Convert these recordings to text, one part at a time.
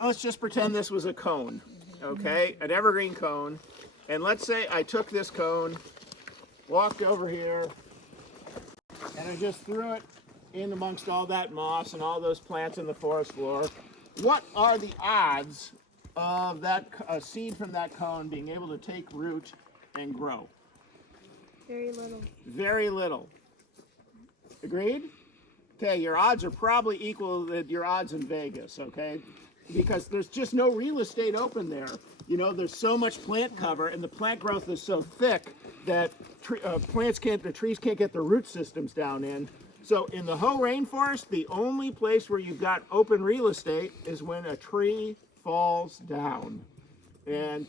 let's just pretend this was a cone, okay? An evergreen cone. And let's say I took this cone, walked over here, and I just threw it in amongst all that moss and all those plants in the forest floor. What are the odds of that seed from that cone being able to take root and grow? Very little. Very little. Agreed? Okay, your odds are probably equal to your odds in Vegas, okay? Because there's just no real estate open there. You know, there's so much plant cover, and the plant growth is so thick that the trees can't get their root systems down in. So in the HOH rainforest, the only place where you've got open real estate is when a tree falls down. And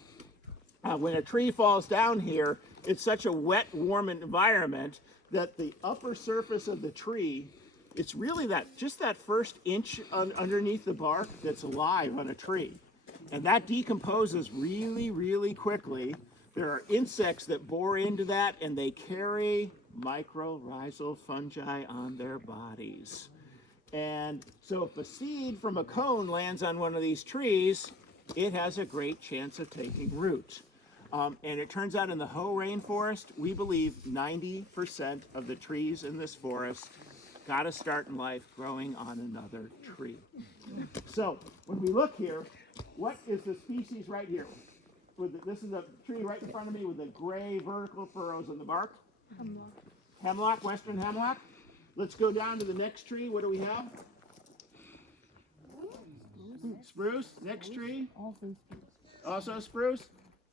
when a tree falls down here, it's such a wet, warm environment that the upper surface of the tree, it's really just that first inch underneath the bark that's alive on a tree. And that decomposes really, really quickly. There are insects that bore into that, and they carry mycorrhizal fungi on their bodies. And so if a seed from a cone lands on one of these trees, it has a great chance of taking root. And it turns out in the HOH rainforest, we believe 90% of the trees in this forest got to start in life growing on another tree. So when we look here, what is the species right here? This is a tree right in front of me with the gray vertical furrows in the bark. Hemlock. Hemlock, western hemlock. Let's go down to the next tree. What do we have? Spruce. Next tree. Also spruce.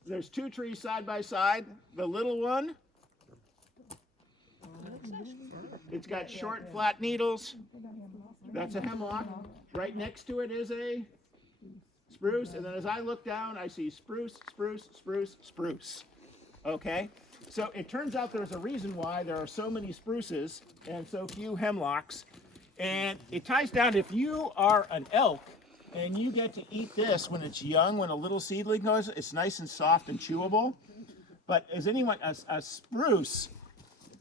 There's two trees side by side. The little one, it's got short, flat needles. That's a hemlock. Right next to it is a spruce. And then as I look down, I see spruce, spruce, spruce, spruce. Okay? So it turns out there's a reason why there are so many spruces and so few hemlocks. And it ties down, if you are an elk and you get to eat this when it's young, when a little seedling goes, it's nice and soft and chewable. But as anyone, a spruce,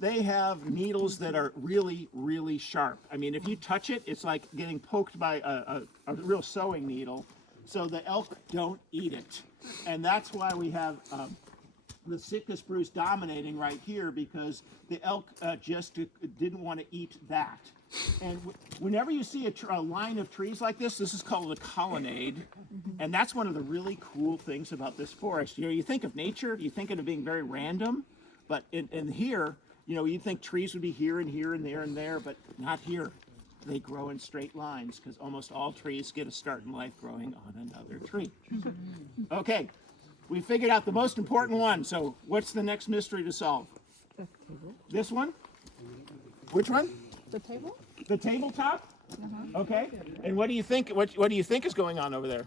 they have needles that are really, really sharp. I mean, if you touch it, it's like getting poked by a real sewing needle. So the elk don't eat it. And that's why we have the Sitka spruce dominating right here, because the elk just didn't want to eat that. And whenever you see a line of trees like this is called a colonnade. And that's one of the really cool things about this forest. You know, you think of nature, you think of it being very random, but in here, you know, you'd think trees would be here and here and there and there, but not here. They grow in straight lines because almost all trees get a start in life growing on another tree. Okay, we figured out the most important one. So what's the next mystery to solve? This one? Which one? The table? The tabletop? Okay. And what do you think? What do you think is going on over there?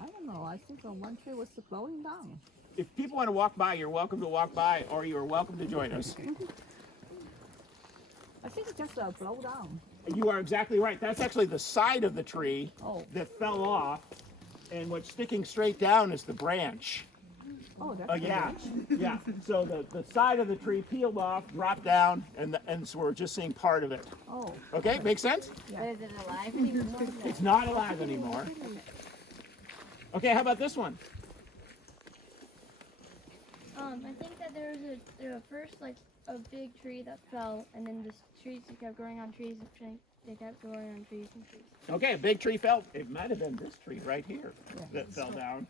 I don't know. I think one tree was blowing down. If people want to walk by, you're welcome to walk by, or you're welcome to join us. I think it's just a blow down. You are exactly right. That's actually the side of the tree that fell off, and what's sticking straight down is the branch. Oh, that's yeah. So the side of the tree peeled off, dropped down, and so we're just seeing part of it. Oh. Okay, makes sense? Yeah. But is it alive anymore? It's not alive anymore. Okay, how about this one? I think that there was first like a big tree that fell, and then the trees kept growing on trees, and they kept growing on trees and trees. Okay, a big tree fell. It might have been this tree right here that fell down.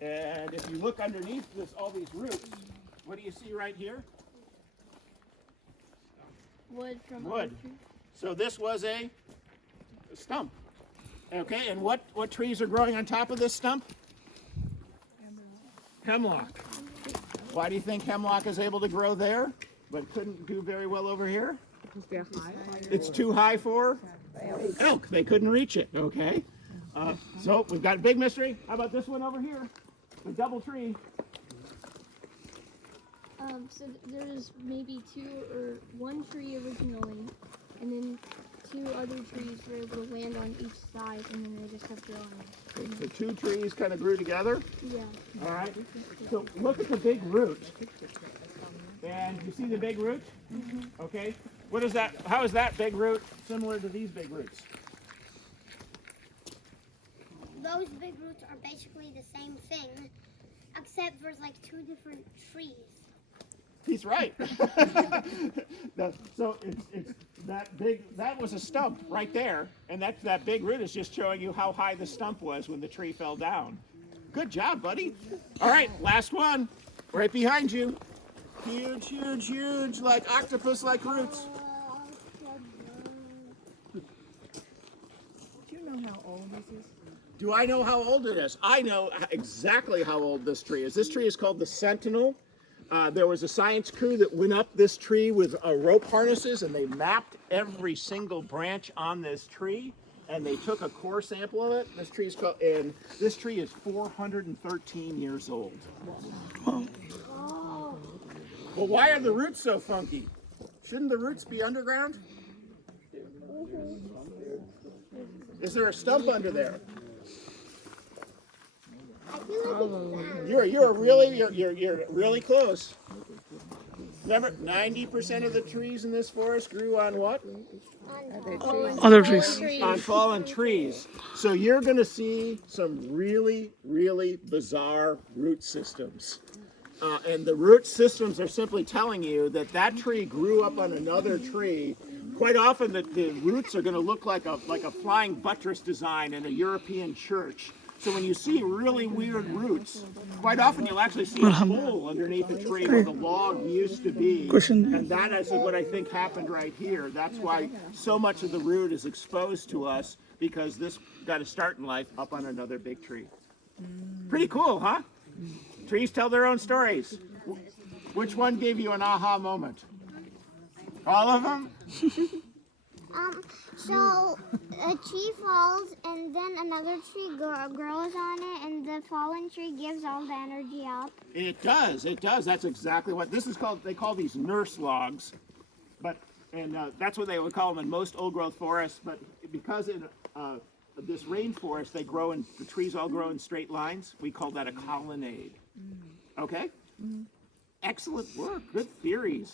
And if you look underneath all these roots, what do you see right here? Wood from wood. So this was a stump. Okay, and what trees are growing on top of this stump? Hemlock. Why do you think hemlock is able to grow there, but couldn't do very well over here? Because they're high. It's too high for elk. They couldn't reach it. Okay. So we've got a big mystery. How about this one over here? The double tree. So there's maybe one tree originally, and then two other trees were able to land on each side, and then they just kept growing. The two trees kind of grew together? Yeah. All right. So look at the big root. And you see the big root? Mm-hmm. Okay. What is that? How is that big root similar to these big roots? those big roots are basically the same thing, except there's like two different trees. He's right. So it's that big, that was a stump right there, and that big root is just showing you how high the stump was when the tree fell down. Good job, buddy. All right, last one, right behind you. Huge, huge, huge, like octopus-like roots. Do you know how old this is? Do I know how old it is? I know exactly how old this tree is. This tree is called the Sentinel. There was a science crew that went up this tree with rope harnesses, and they mapped every single branch on this tree, and they took a core sample of it. This tree is 413 years old. Well, why are the roots so funky? Shouldn't the roots be underground? Is there a stump under there? I feel like it's that. You're really close. Remember, 90% of the trees in this forest grew on what? Other trees. On fallen trees. So you're going to see some really, really bizarre root systems. And the root systems are simply telling you that that tree grew up on another tree. Quite often the roots are going to look like a flying buttress design in a European church. So when you see really weird roots, quite often you'll actually see a hole underneath the tree where the log used to be. And that is what I think happened right here. That's why so much of the root is exposed to us, because this got a start in life up on another big tree. Pretty cool, huh? Trees tell their own stories. Which one gave you an aha moment? All of them? So a tree falls and then another tree grows on it, and the fallen tree gives all the energy up. It does. That's exactly what this is called. They call these nurse logs, and that's what they would call them in most old-growth forests. But because in this rainforest, the trees all grow in straight lines, we call that a colonnade. Okay? Excellent work. Good theories.